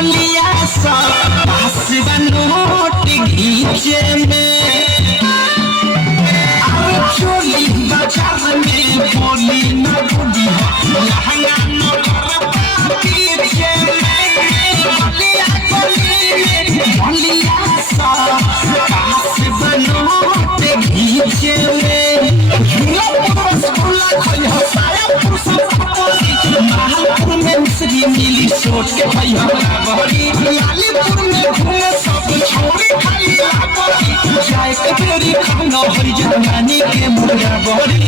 बलिया सा पास बनोट घीचे में अब चोली बाजार में बोली न बोली लहंगा न कर पीछे बलिया बलिया सा पास बनोट घीचे में महापुर में मिश्री मिली सोच के भाई बहरी लालीपुर में घूमे सब छोड़ी खाली जाए के तेरी खाना भरी जवानी के मुर्गा बहरी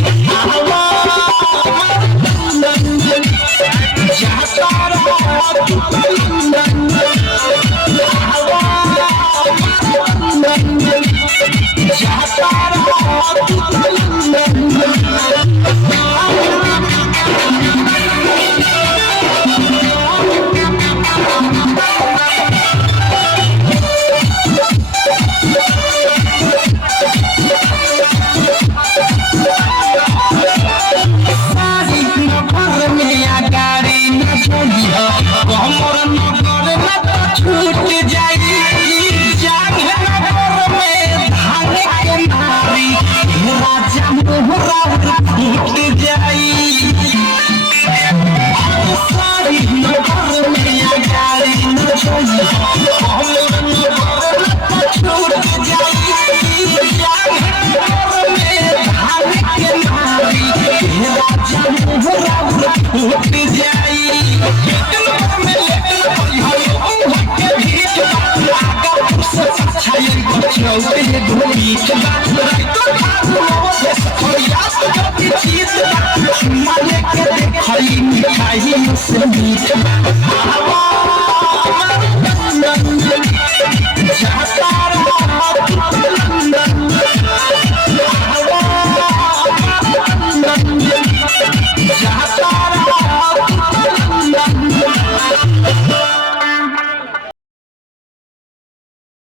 जाता रहा तू जाता रहा तू मिठाई से मीठ